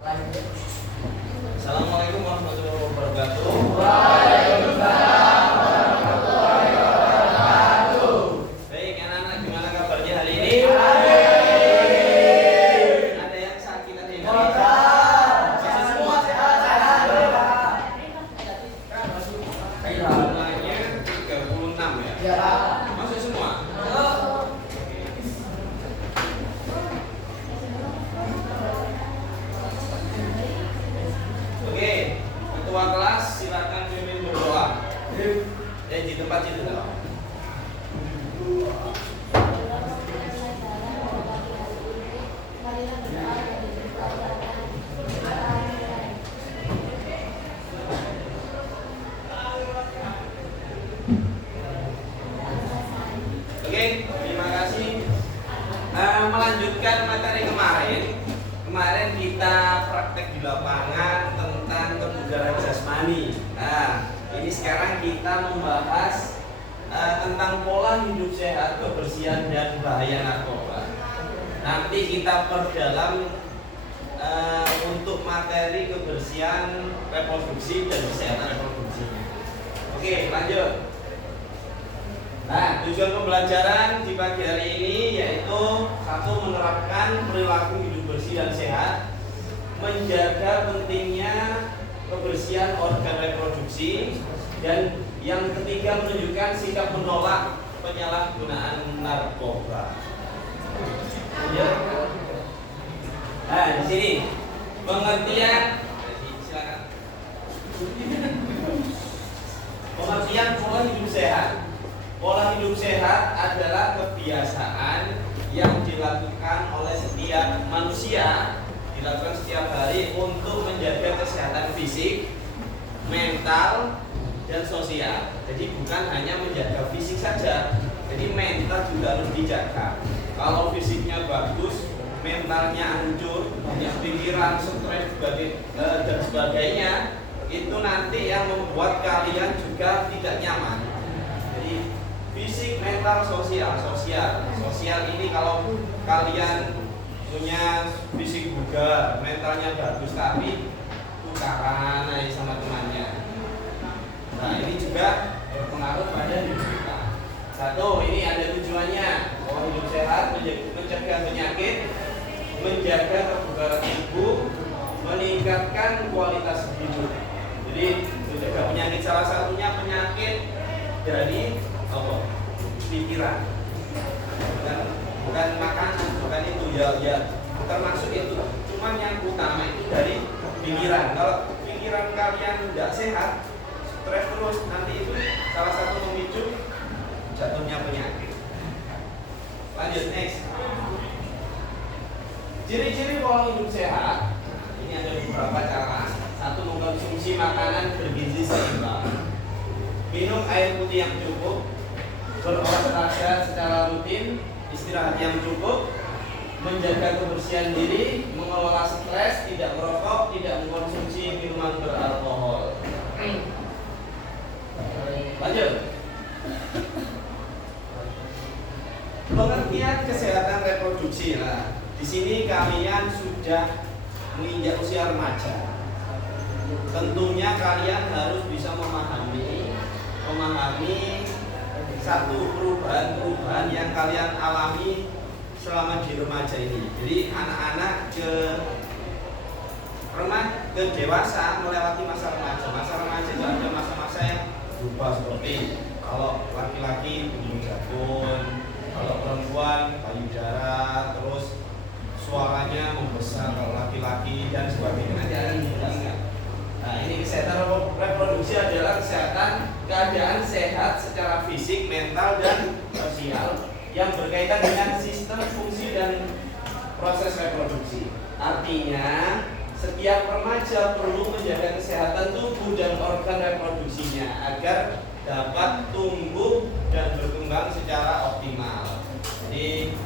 Assalamualaikum warahmatullahi wabarakatuh. Waalaikumsalam warahmatullahi wabarakatuh. Baik anak-anak, gimana kabarnya hari ini? Ada yang sakit, ada yang masih semua sehat? Jumlahnya 36 ya? Masih semua? Oke, ketua kelas silakan pimpin berdoa. Di tempat itu dong. Oke, terima kasih. Melanjutkan materi kemarin. Kemarin kita praktek di lapangan tentang kebugaran jasmani. Nah, ini sekarang kita membahas tentang pola hidup sehat, kebersihan dan bahaya narkoba. Nanti kita perdalam untuk materi kebersihan reproduksi dan kesehatan reproduksinya. Oke, lanjut. Nah, tujuan pembelajaran di pagi hari ini yaitu satu, menerapkan perilaku hidup bersih dan sehat, menjaga pentingnya kebersihan organ reproduksi, dan yang ketiga menunjukkan sikap menolak penyalahgunaan narkoba. Ya. Nah, di sini pengertian, silakan. Pengertian pola hidup sehat. Pola hidup sehat adalah kebiasaan yang dilakukan oleh setiap manusia, dilakukan setiap hari untuk menjaga kesehatan fisik, mental, dan sosial. Jadi bukan hanya menjaga fisik saja, jadi mental juga harus dijaga. Kalau fisiknya bagus, mentalnya hancur, banyak pikiran, stres, dan sebagainya, itu nanti yang membuat kalian juga tidak nyaman. Jadi fisik, mental, sosial ini kalau kalian punya fisik bugar, mentalnya bagus tapi tukaran aja sama temannya. Nah, ini juga berpengaruh pada hidup kita. Satu, ini ada tujuannya. Pola hidup sehat, mencegah penyakit, menjaga kebugaran tubuh, meningkatkan kualitas hidup. Jadi mencegah penyakit, salah satunya penyakit dari pikiran, bukan makanan, bukan itu ya termasuk itu, cuman yang utama itu dari pikiran. Kalau pikiran kalian tidak sehat, stres terus, nanti itu salah satu memicu jatuhnya penyakit. Lanjut, next. Ciri-ciri pola hidup sehat ini ada beberapa cara. Satu, mengkonsumsi makanan bergizi seimbang, minum air putih yang cukup, berolahraga secara rutin, istirahat yang cukup, menjaga kebersihan diri, mengelola stres, tidak merokok, tidak mengkonsumsi minuman beralkohol. Lanjut. Pengertian kesehatan reproduksi. Nah, di sini kalian sudah menginjak usia remaja. Tentunya kalian harus bisa memahami satu perubahan yang kalian alami selama di remaja ini. Jadi anak-anak ke dewasa melewati masa remaja. Masa remaja itu ada masa-masa yang berubah, seperti kalau laki-laki bunyi jagung, kalau perempuan payudara, terus suaranya membesar kalau laki-laki dan sebagainya. Nanti akan dijelaskan. Nah, ini kesehatan reproduksi adalah keadaan sehat secara fisik, mental, dan sosial yang berkaitan dengan sistem, fungsi, dan proses reproduksi. Artinya, setiap remaja perlu menjaga kesehatan tubuh dan organ reproduksinya agar dapat tumbuh dan berkembang secara optimal. Jadi,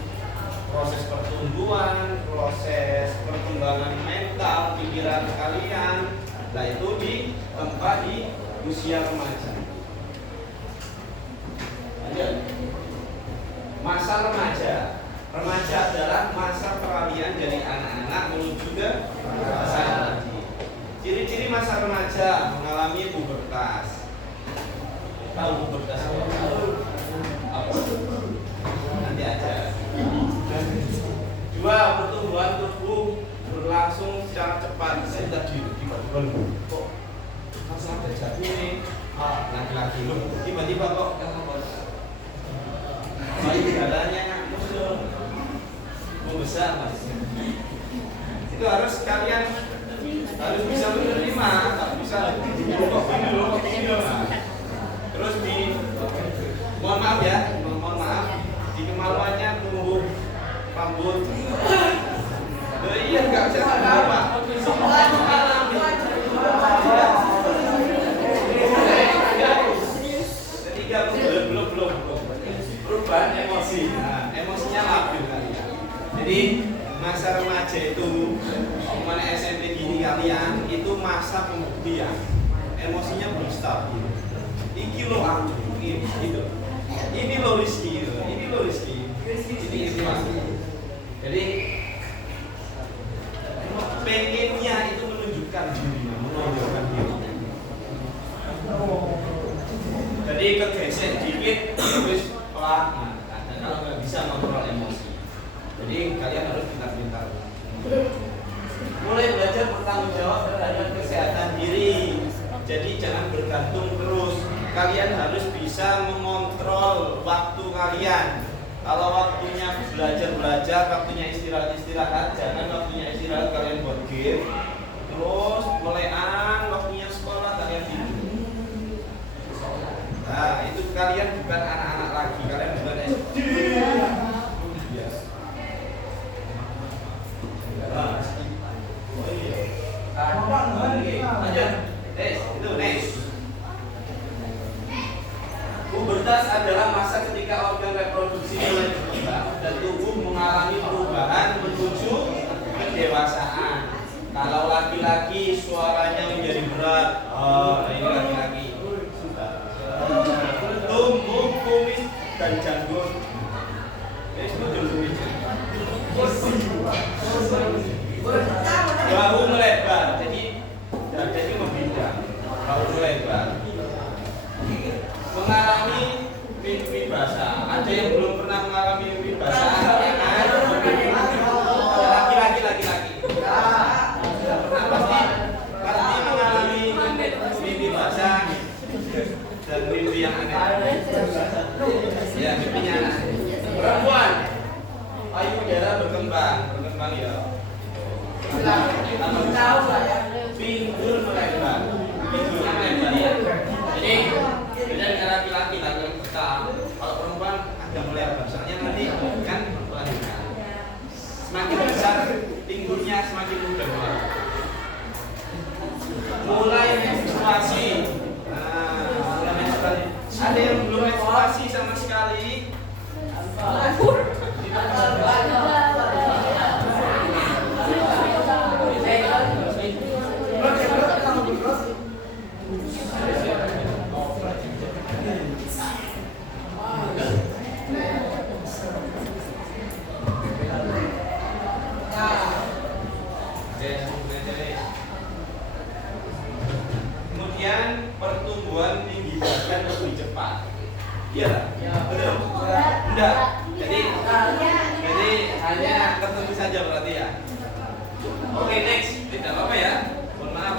proses pertumbuhan, proses perkembangan mental, pikiran kalian, nah itu ditempa di usia remaja. Lanjut. Masa remaja. Remaja adalah masa peralihan dari anak-anak menuju ke dewasa. remaja mengalami pubertas. Tahu pubertas apa? Nanti aja. 2. Pertumbuhan tubuh berlangsung secara cepat. Saya tadi tiba-tiba kok langsung ada jatuh nih. Laki-laki lu tiba-tiba kok jalannya musuh membesar mas. Itu harus kalian harus bisa menerima, tak bisa kok ini loh. Terus mohon maaf ya, mohon maaf di kemaluannya tumbuh rambut. Iya nggak bisa apa. Ketiga belum perubahan emosi. Nah, emosinya labil kalian. Jadi masa remaja itu, mana SMP gini kalian itu masa pembuktian. Emosinya belum stabil. Iki lo aku, gitu. Ini lo Rizky, ini lo Rizky. Ini mas. Jadi pengennya itu menunjukkan dirinya, menunjukkan diri. Jadi kegesek dikit, terus pelan. Nah, kalau nggak bisa kontrol emosi. Jadi kalian harus pintar-pintar. Mulai belajar bertanggung jawab terhadap kesehatan diri. Jadi jangan bergantung terus. Kalian harus bisa mengontrol waktu kalian. Kalau waktunya belajar, waktunya istirahat, jangan waktunya istirahat kalian buat game. Terus mulaian waktunya sekolah kalian tidur. Nah, itu kalian bukan anak-anak lagi, kalian bukan SD. Yes. Oh iya. Lanjut. Itu next. Pubertas adalah masa ketika organ reproduksi mulai berkembang dan tubuh mengalami perubahan menuju kedewasaan. Kalau laki-laki suaranya menjadi berat, ini laki-laki. Tumbuh kumis dan janggut. Bahu melebar, jadi dadanya membidang. Bahu melebar. Mengalami mimpi basah. Ada yang belum pernah mengalami mimpi basah? Ya kan? Laki-laki. Pasti mengalami mimpi basah dan mimpi yang aneh. Ya, mimpinya aneh. Perempuan, payudara berkembang ya. Pinggul melebar. Pinggulnya melebar ya. Jadi beda dengan laki-laki yang besar. Kalau perempuan agak melebar, soalnya nanti kan melahirkan. Semakin besar pinggulnya semakin mudah. Mulai menstruasi. Mulai menstruasi. Ada yang belum menstruasi sama sekali? Kemudian pertumbuhan tinggi badan lebih cepat. Iya, betul. Enggak. Jadi hanya tertentu saja berarti ya. Oke, next. Tidak apa-apa ya. Mohon maaf.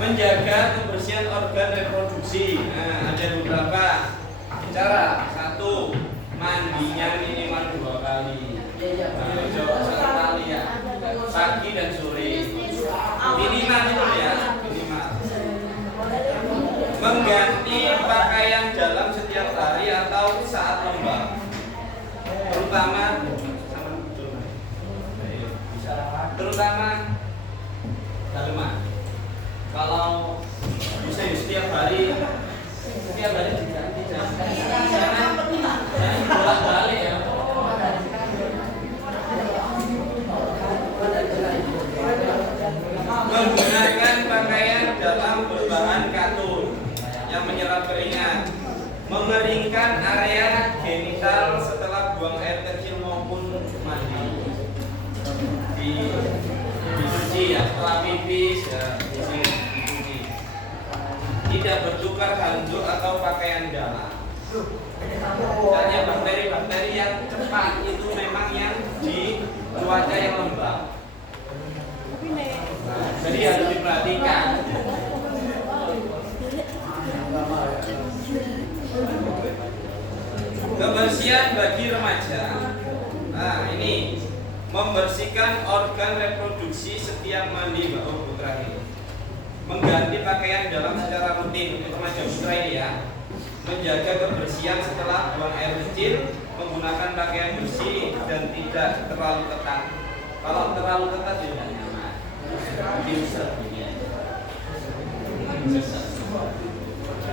Menjaga kebersihan organ reproduksi. Nah, ada beberapa cara. 1, mandinya minimal 2 kali. Satu kali ya. Pagi dan sore. Minimal itu ya. Minimal. Mengganti pakaian dalam setiap hari atau saat lembab. Terutama daleman. Kalau bisa setiap hari diganti, jangan bolak-balik ya. yang menyerap keringat, mengeringkan area genital setelah buang air kecil maupun mandi. Dicuci ya, setelah pipis ya, dicuci. Tidak bertukar handuk atau pakaian dalam. Misalnya bakteri-bakteri yang cepat itu memang yang di cuaca yang lembab. Jadi harus diperhatikan. Kebersihan bagi remaja. Nah, ini membersihkan organ reproduksi setiap mandi, Mbak Putra ini. Mengganti pakaian dalam secara rutin untuk remaja putra ini ya. Menjaga kebersihan setelah buang air kecil, menggunakan pakaian bersih dan tidak terlalu ketat. Kalau terlalu ketat juga nyaman. Diusap ini.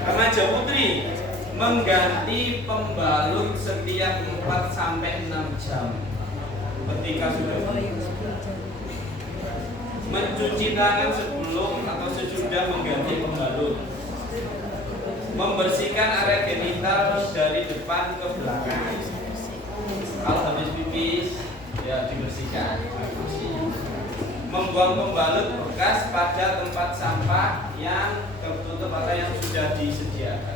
Remaja putri mengganti pembalut setiap 4 sampai 6 jam. Ketika sudah mencuci tangan sebelum atau sesudah mengganti pembalut. Membersihkan area genital dari depan ke belakang. Kalau habis pipis ya dibersihkan. Membuang pembalut bekas pada tempat sampah yang tertutup atau yang sudah disediakan.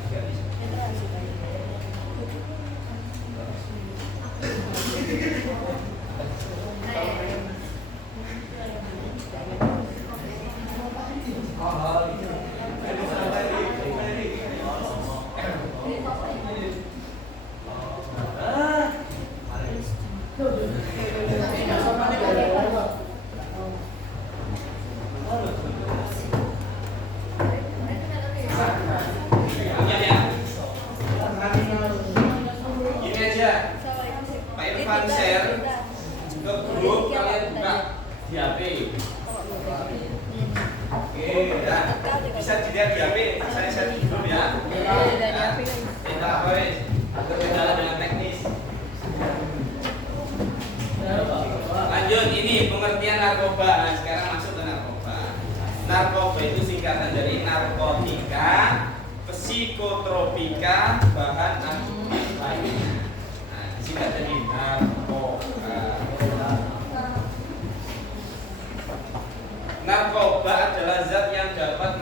Bisa dilihat di HP, saya share dulu ya. Kita apa berkendala dengan teknis. Lanjut, ini pengertian narkoba. Nah, sekarang masuk ke narkoba. Narkoba itu singkatan dari narkotika, psikotropika, bahan aktif lainnya. Nah, disingkat jadi narkoba. Narkoba adalah zat yang dapat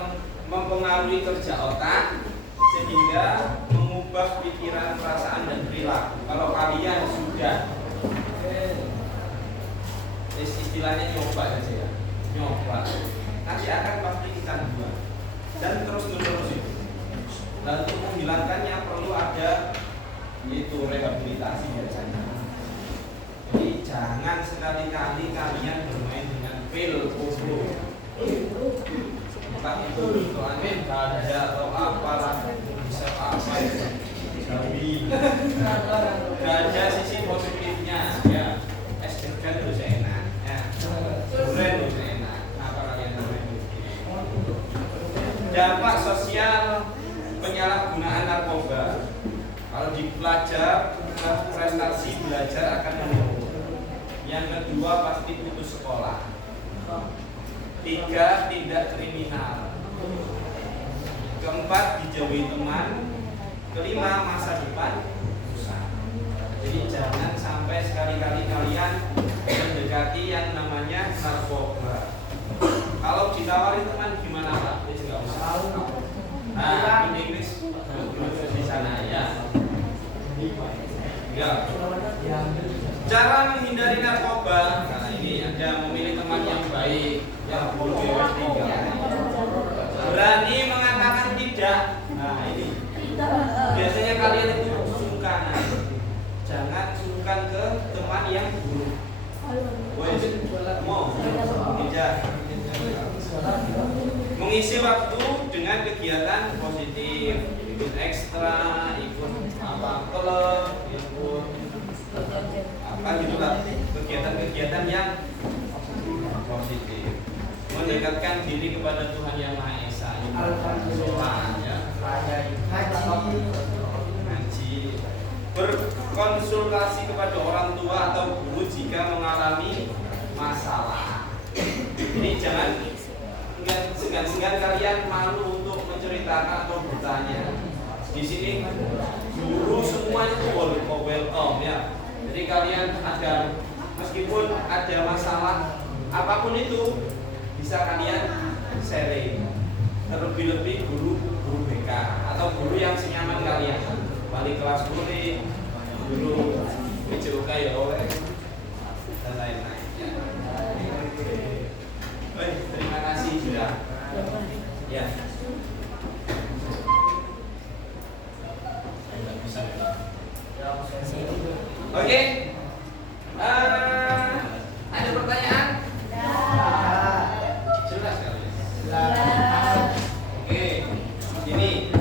mempengaruhi kerja otak sehingga mengubah pikiran, perasaan dan perilaku. Kalau kalian sudah istilahnya nyoba aja ya, nyoba, nanti akan pasti kita buat dan terus menerus itu. Dan untuk menghilangkannya perlu ada yaitu rehabilitasi biasanya. Jadi jangan sekali-kali kalian bermain dengan pil koplo. Entah itu amin ganja atau apalah, bisa apa itu. Jadi ganja sisi positifnya ya, es degan itu enak ya, durian itu enak. Apa kalian namanya? Dampak sosial penyalahgunaan narkoba. Kalau dipelajari, prestasi belajar akan menurun. Yang kedua pasti putus sekolah. 3, tidak kriminal. 4, dijauhi teman. 5, masa depan susah. Jadi jangan sampai sekali-kali kalian mendekati yang namanya narkoba. Kalau ditawari teman gimana Pak? Nggak usah. Nah, ini di sana ya. Ya. Cara menghindari narkoba. Nah, ini Anda memilih teman yang baik, yang berwibawa tinggi. Berani mengatakan tidak. Nah, ini. Biasanya kalian itu sungkan. Jangan sungkan ke teman yang buruk. Mau tidak. Mengisi waktu dengan kegiatan positif, ikut ekstra, ikut klub, ikut apa gitulah, kegiatan-kegiatan yang positif, mendekatkan diri kepada Tuhan Yang Maha Esa, ya, ngaji, berkonsultasi kepada orang tua atau guru jika mengalami masalah. Jadi jangan segan-segan kalian malu untuk menceritakan atau bertanya. Di sini guru semuanya itu welcome ya. Jadi kalian ada, meskipun ada masalah apapun itu bisa kalian sharing. Terlebih-lebih guru BK atau guru yang senyaman kalian. Wali kelas boleh, guru PJOK ya oleh, dan lain-lain. Ya. Baik, terima kasih sudah. Ya. Oke. Ada pertanyaan? Jelas kali. Oke. Ini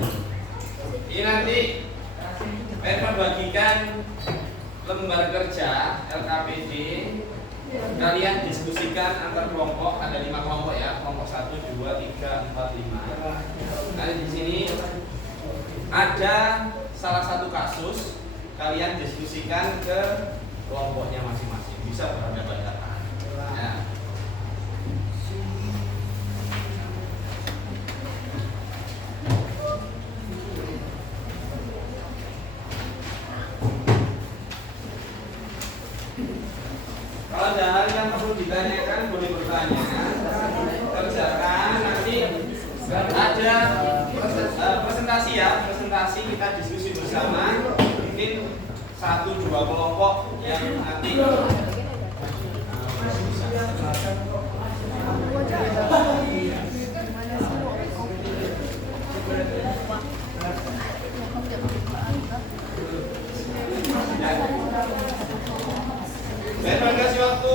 nanti Pemkot bagikan lembar kerja LKPD. Kalian diskusikan antar kelompok, ada 5 kelompok ya, kelompok 1, 2, 3, 4, 5. Nah di sini ada salah satu kasus, kalian diskusikan ke kelompoknya masing-masing, bisa berhadapan-hadapan. Nah. Kalau ada hal yang perlu ditanyakan boleh bertanya, kerjakan. Nanti ada presentasi ya, presentasi kita diskusi bersama. Mungkin 1-2 kelompok yang nanti saya kasih waktu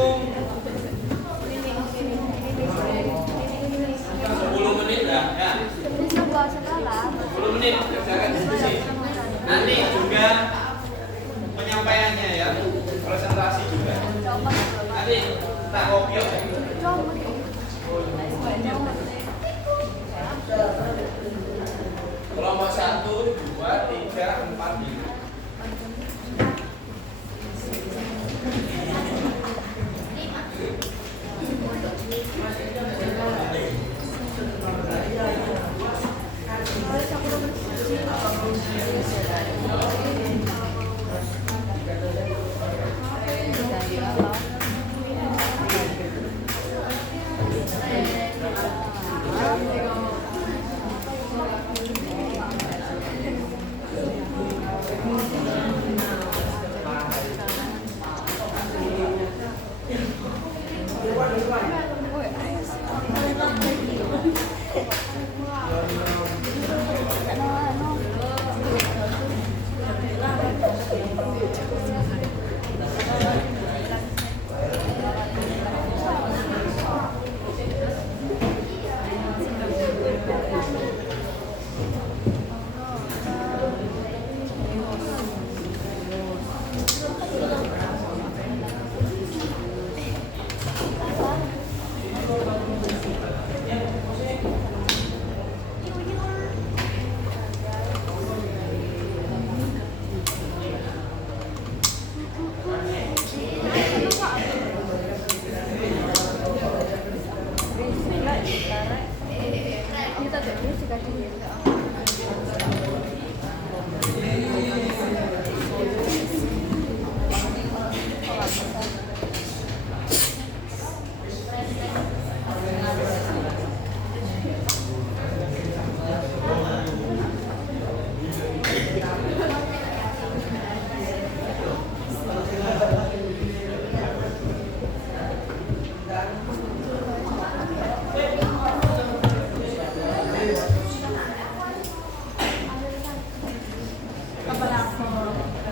10 menit dah ya. 10 menit kerjakan diskusi. Nanti juga penyampaiannya ya, presentasi juga. Nanti tak kopi ya. Kelompok 1, 2, 3, 4, 5.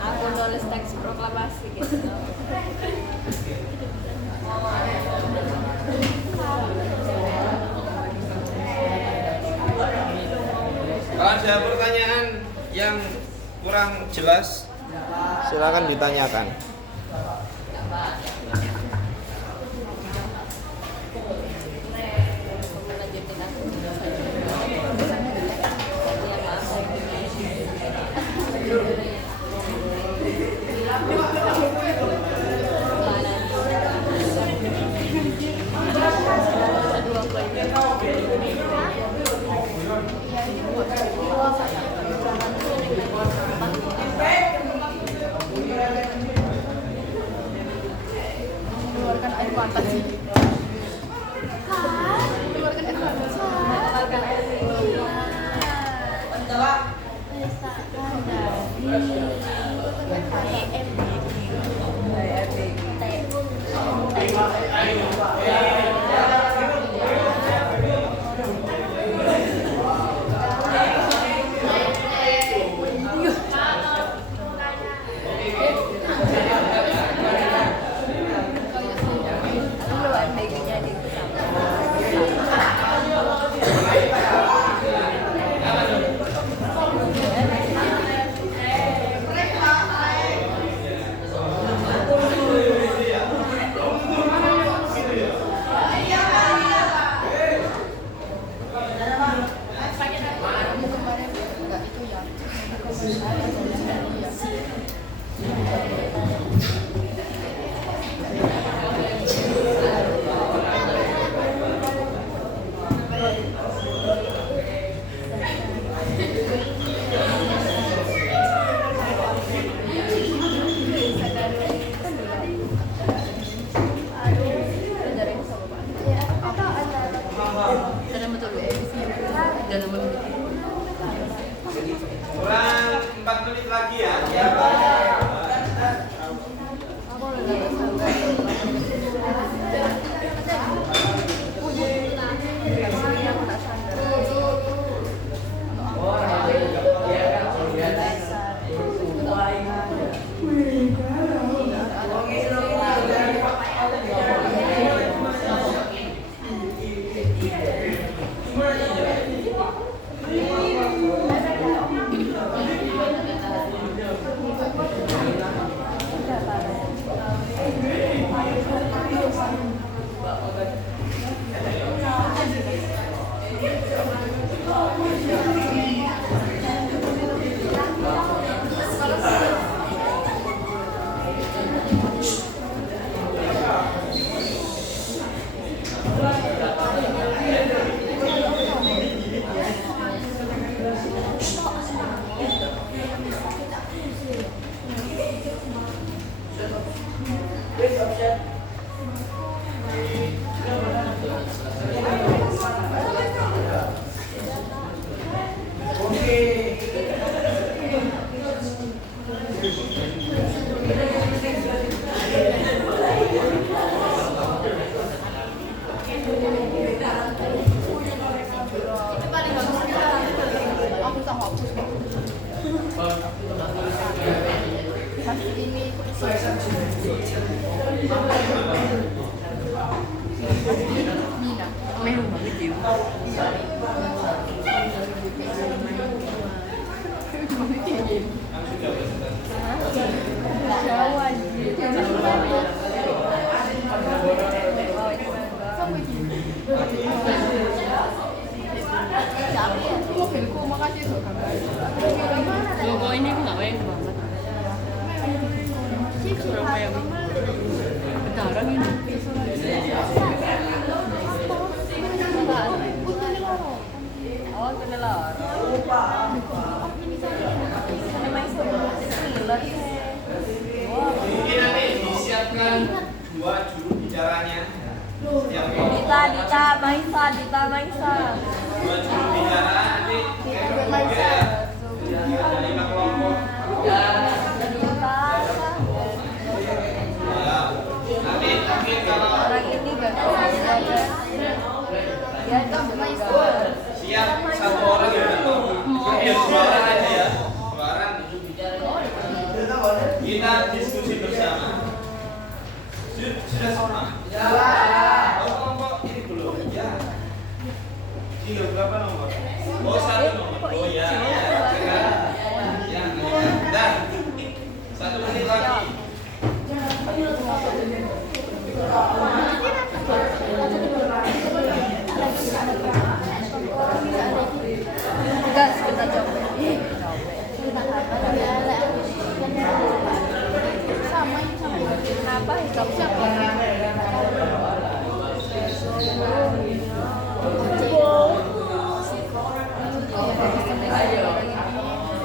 Aku nulis teks proklamasi gitu. Kalau ada pertanyaan yang kurang jelas, silakan ditanyakan. Mantap sih. Keluarkan air mata. Keluarkan air mata. Kurang 4 menit lagi ya. Meron banget yun. Mobilku makasih tuh logo ini aku nggak bayang banget. Berapa ya? Beneran ini. Oh, kelelawar. Ini nanti disiapkan 2 juru bicaranya. Dita, Maisa. 2 juru bicara nanti kelompok ya. Ada 5 kelompok. Ya. Nanti kalau Orang ini gak ya itu Maisa. siap 1 orang ya betul. Ya 2 orang aja ya. 2 orang. Kita diskusi bersama. Sudah semua? Ya. Oh, kelompok ini belum. Ya. Ini berapa nomor? Oh, 1 nomor. Oh ya. Ya. Dah. 1 menit lagi. Enggak, sebentar coba. Sama. Kenapa hitam siapa?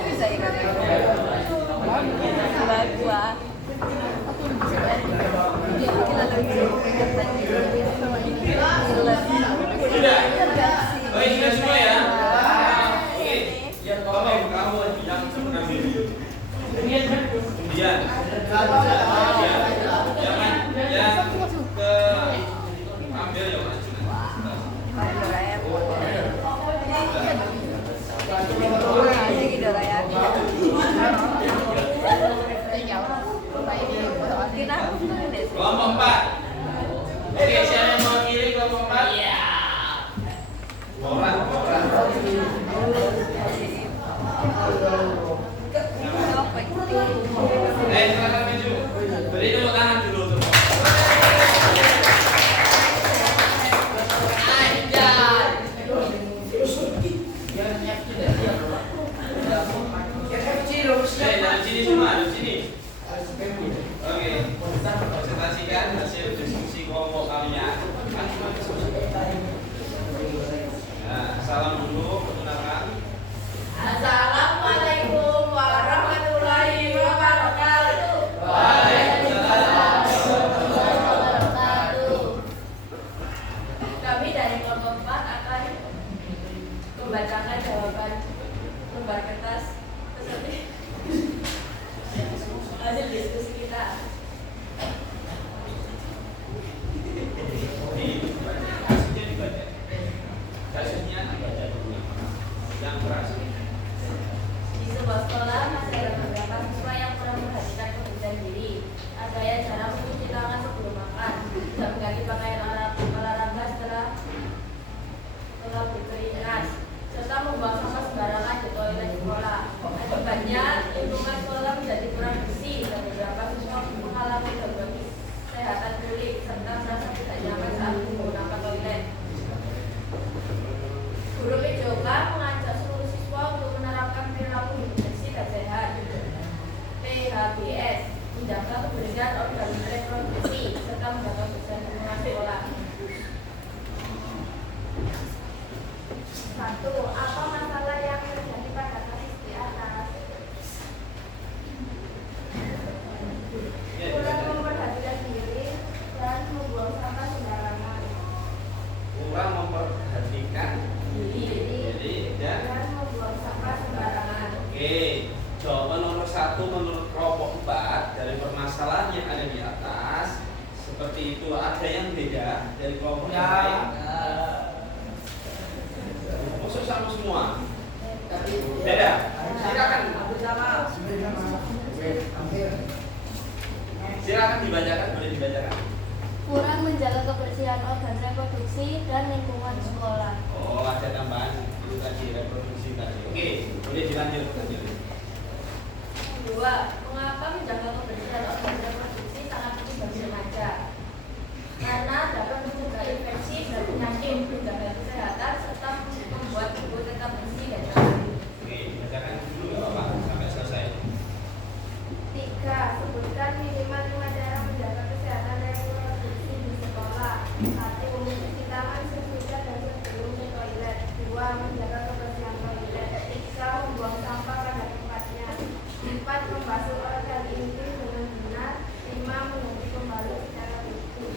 Bisa ikut. Gua. Kita lucu. kemudian yang ke ambil ya Mas. Kelompok 4. Oke, siapa yang mau kiri kelompok 4? Iya. Orang. Silakan maju. Beri tepuk tangan dulu tuh. Dari sini semua, dari sini. Oke, presentasikan hasil diskusi kelompok kalian. Nah, salam dulu, perkenalkan. Assalamualaikum warahmatullahi wabarakatuh. Waalaikumsalam. Kami dari kelompok 4 akan membacakan jawaban lembar kertas hasil diskusi kita. Kasusnya dibaca. Kasusnya dibaca dulu. Yang keras. Di sebuah sekolah masih ada beberapa siswa yang kurang memperhatikan kebersihan diri. Ada yang jarang mencuci tangan sebelum makan, tidak mengganti pakaian olahraga setelah berkeringat, serta membuang sampah sembarangan di toilet sekolah. Akibatnya lingkungan sekolah menjadi kurang bersih dan beberapa siswa mengalami gangguan kesehatan kulit serta merasa tidak nyaman saat menggunakan toilet. Guru PJOK mengajak seluruh siswa untuk menerapkan perilaku hidup bersih dan sehat (PHBS), menjaga kebersihan organ reproduksi serta menjaga kebersihan lingkungan sekolah. 1. Apa masalah yang terjadi pada kasus di atas? Kurang memperhatikan diri dan membuang sampah sembarangan. Kurang memperhatikan diri dan membuang sampah sembarangan. Oke, jawaban nomor 1 menurut kelompok 4 dari permasalahan yang ada di atas seperti itu. Ada yang beda dari kelompok yang lain? Maksud sama semua? Beda? Silakan. Silakan dibacakan, boleh dibacakan. Kurang menjaga kebersihan organ reproduksi dan lingkungan sekolah. Oh, ada tambahan itu tadi reproduksi tadi. Oke, boleh dilanjut. 2. Mengapa menjaga kebersihan organ reproduksi sangat penting bagi remaja? Karena dapat mencegah infeksi dan penyakit, menjaga kesehatan serta membuat tubuh tetap bersih dan nyaman. Oke, dibacakan dulu nggak apa-apa sampai selesai. 3. Sebutkan minimal 5 cara menjaga kesehatan reproduksi di sekolah. 1. Mencuci tangan sesudah dan sebelum ke toilet. 2. Menjaga kebersihan toilet. 3. Membuang sampah pada tempatnya. 4. Membasuh organ intim dengan benar. 5. Mengganti pembalut secara rutin.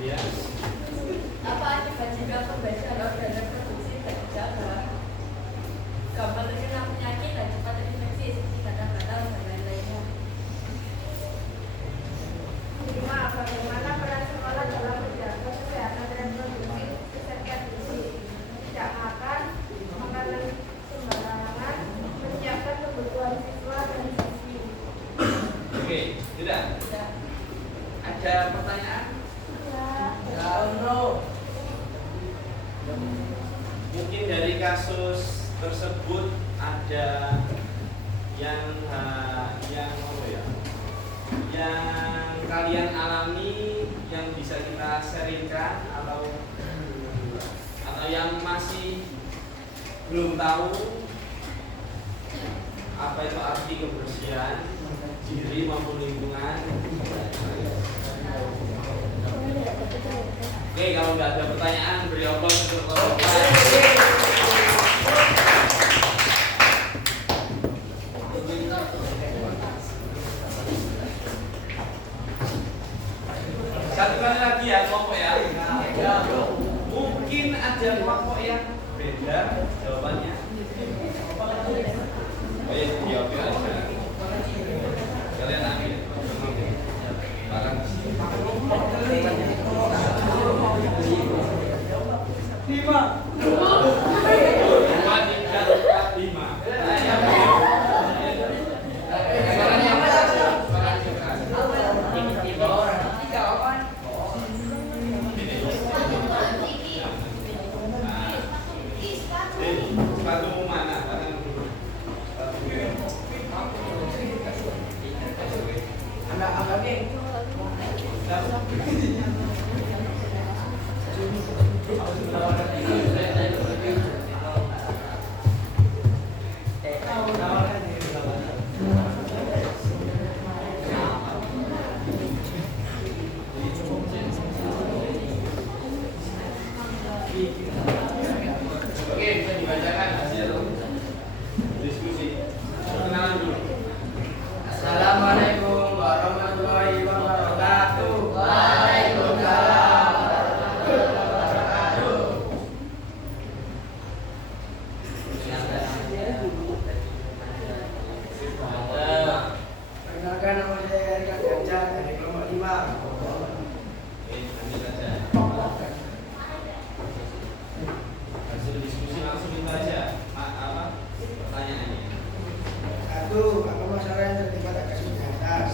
Ya. Apa akibat jika kebersihan organ reproduksi tidak dijaga? Gampang terkena penyakit dan cepat terinfeksi seperti gatal-gatal dan lain-lainnya. 5. Bagaimana peran sekolah dalam menjaga kesehatan reproduksi peserta didik? Tidak makan sembarangan, menyiapkan kebutuhan siswa dan siswi. Oke, sudah. Tidak. Ada pertanyaan? Mungkin dari kasus tersebut ada yang apa ya? Yang kalian alami yang bisa kita sharingkan atau yang masih belum tahu apa itu arti kebersihan diri maupun lingkungan. Oke, kalau nggak ada pertanyaan, beri aplaus untuk kelompok lain. Satu kali lagi ya kelompok ya. Mungkin ada kelompok yang beda jawabannya. Oh iya, Sepatu mana? Oke, bisa dibacakan hasil diskusi. Kenalan dulu. Assalamualaikum warahmatullahi wabarakatuh. Waalaikumsalam warahmatullahi wabarakatuh. Perkenalkan, nama saya Erika Ganjar dari kelompok 5. Oke, lanjut aja. Hasil diskusi langsung kita aja. Pertanyaannya. 1. Apa masalah yang terlibat kasus di atas?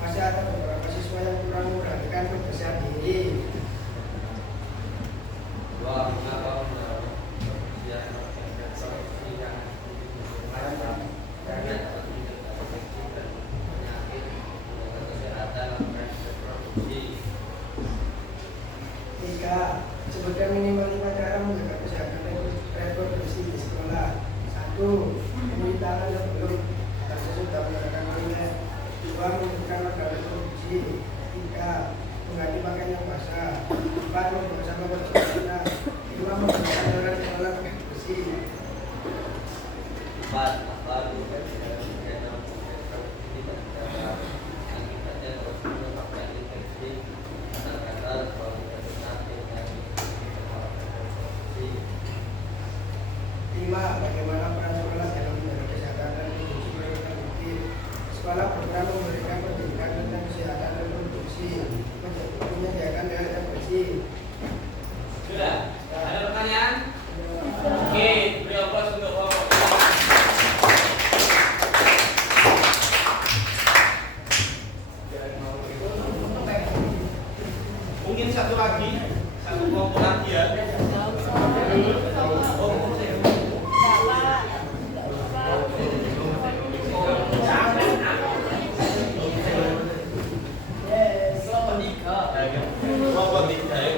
Masih ada beberapa siswa yang kurang memperhatikan kebersihan diri. 2. Mengapa kebersihan solusi yang karena terdeteksi dan penyakit kesehatan reproduksi. 3. Sebutkan minimal 5 cara menjaga kesehatan reproduksi di sekolah. 1. Mencuci tangan sebelum dan sesudah menggunakan toilet. 2. Menentukan waktu reproduksi. 3. Mengganti pakaian yang basah. 4. Membuang sampah bersama. 5. Menggunakan alat sekolah pakai bersih. 4. Apa akibatnya terus menyebabkan infeksi kata-kata kualitas dan 5. Bagaimana peran sekolah dalam menjaga kesehatan dan reproduksi produktif? Sekolah program memberikan pendidikan tentang kesehatan dan reproduksi, menyediakan air yang bersih. Sudah? Ada pertanyaan? Oke, beri aplaus untuk kelompok. Mungkin satu lagi, satu kelompok lagi ya. Kelompok 3 ya.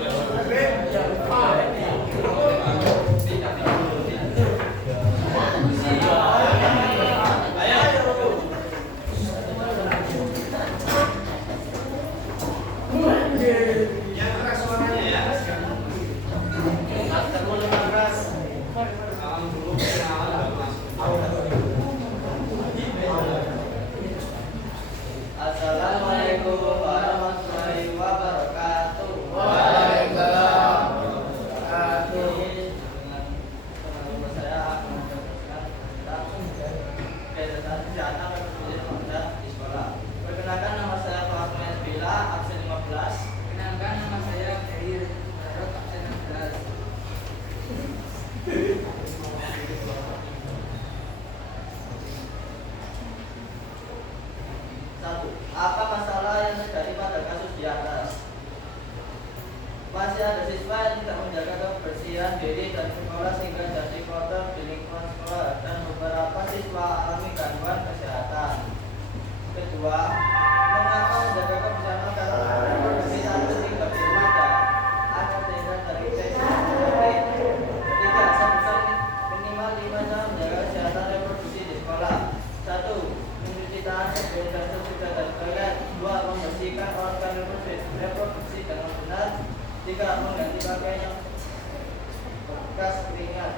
Yang keras suaranya ya. Salam dulu, kenalan baru masuk. Assalamualaikum warahmatullahi wabarakatuh. Waalaikumsalam. Dengan saya akan menjelaskan tentang kesehatan di sekolah. Perkenalkan, nama saya Fahrul Bila, absen 15. Kenalkan, nama saya Heri Darot, absen 16. Satu, apa masalah yang terjadi pada kasus di atas? Masih ada siswa yang tidak menjaga kebersihan diri dan sekolah sehingga jadi kotor di lingkungan sekolah, dan beberapa siswa alami gangguan kesehatan. Kedua, mengapa menjaga kebersihan karena reproduksi satu hingga di rumah agar terhindar dari infeksi penyakit. Tiga, sebutkan minimal 5 cara menjaga kesehatan reproduksi di sekolah. 1. Mencuci tangan sebelum dan sesudah dari toilet. 2. Membersihkan organ reproduksi dengan benar. 3. Mengganti pakaian yang bekas keringat.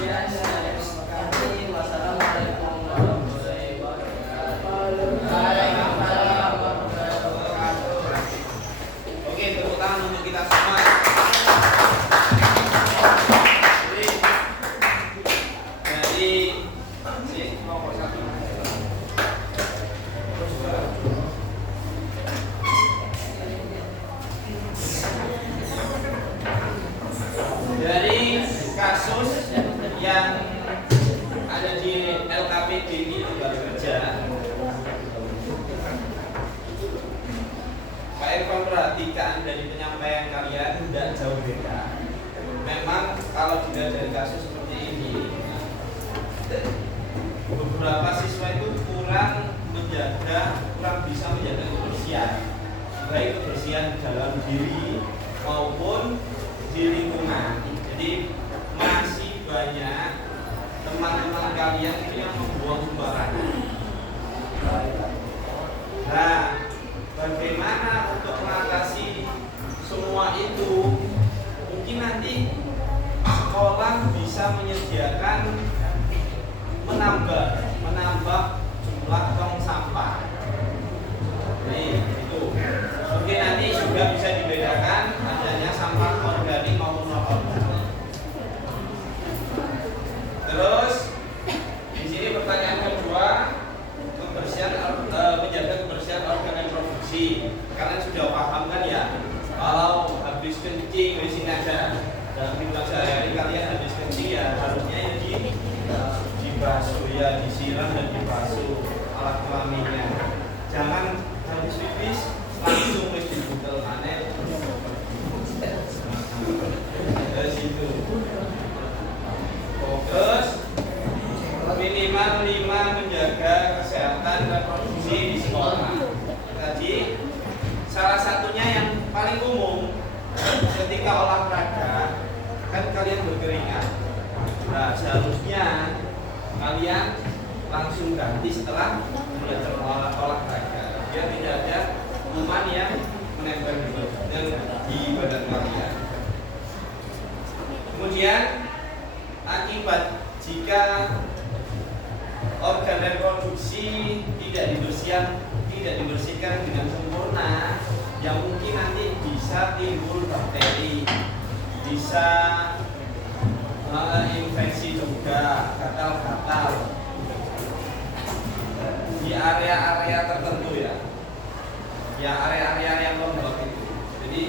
Sekian dari kami. Wassalamualaikum warahmatullahi wabarakatuh. Waalaikumsalam warahmatullahi wabarakatuh. Oke, tepuk tangan untuk kita semua. Jadi si nomor 1. Dari kasus yang ada di LKPD ini Lembaga Kerja, Pak Irfan, perhatikan dari penyampaian kalian tidak jauh beda. Memang kalau dilihat dari kasus seperti ini, beberapa siswa itu kurang bisa menjaga kebersihan, baik kebersihan dalam diri maupun di lingkungan. Jadi masih banyak teman-teman kalian itu yang membuang sembarangan. Nah, bagaimana untuk mengatasi semua itu? Mungkin nanti sekolah bisa menyediakan menambah jumlah tong sampah. Jadi itu mungkin nanti juga bisa dibedakan adanya sampah organik maupun non organik. Terus di sini pertanyaan kedua, menjaga kebersihan organ dan produksi. Kalian sudah paham kan ya? Kalau habis kencing, di sini ada dalam kehidupan sehari-hari kalian habis kencing ya harusnya ya dibasuh ya, disiram dan dibasuh alat kelaminnya. Jangan habis pipis langsung dibutel aneh. Dari situ. Terus minimal 5 menjaga kesehatan reproduksi di sekolah. Tadi salah satunya yang paling umum ketika olahraga kan kalian berkeringat. Nah, seharusnya kalian langsung ganti setelah olahraga biar tidak ada kuman yang menempel di badan kalian. Kemudian akibat jika organ reproduksi tidak dibersihkan dengan sempurna, yang mungkin nanti bisa timbul bakteri, bisa infeksi juga, gatal-gatal di area-area tertentu ya, area-area yang lembab itu. Jadi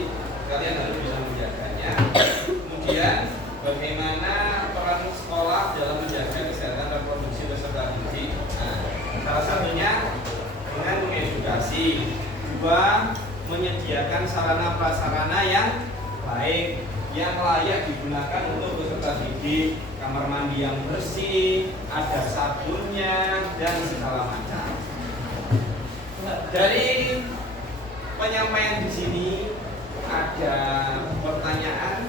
kalian harus bisa menjaganya. Kemudian bagaimana peran sekolah dalam menjaga kesehatan reproduksi peserta didik? Nah, salah satunya dengan mengedukasi, juga menyediakan sarana prasarana yang baik, yang layak digunakan untuk peserta didik, kamar mandi yang bersih, ada sabunnya dan segala macam. Dari penyampaian di sini ada pertanyaan?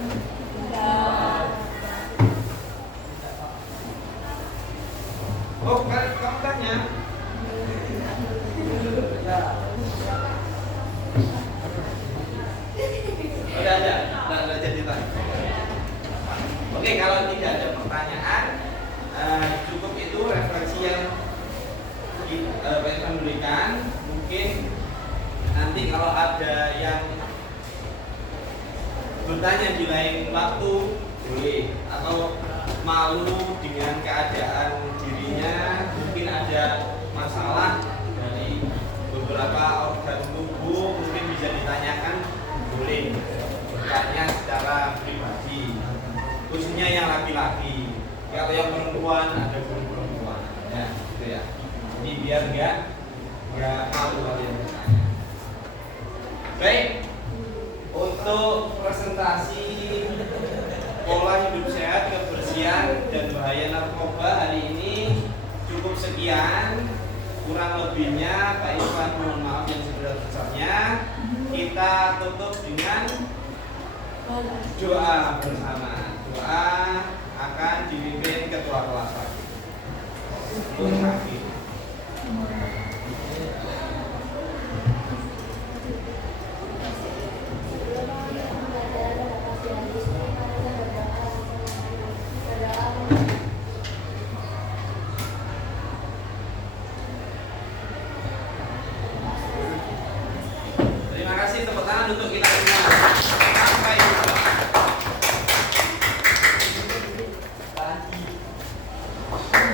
Oh, kamu tanya? Udah ada jadi tanya. Oke, kalau tidak ada pertanyaan, cukup itu referensi yang kita berikan. Mungkin nanti kalau ada yang bertanya di lain waktu boleh, atau malu dengan keadaan dirinya, mungkin ada masalah dari beberapa organ tubuh, mungkin bisa ditanyakan, boleh bertanya secara pribadi, khususnya yang laki-laki. Kalau yang perempuan ada guru perempuan, ya, gitu ya. Jadi biar nggak malu kalian bertanya. Baik, untuk presentasi pola hidup sehat, kebersihan, dan bahaya narkoba hari ini cukup sekian. Kurang lebihnya Pak Irfan mohon maaf yang sebesar-besarnya. Kita tutup dengan doa bersama. Doa akan dipimpin ketua kelas.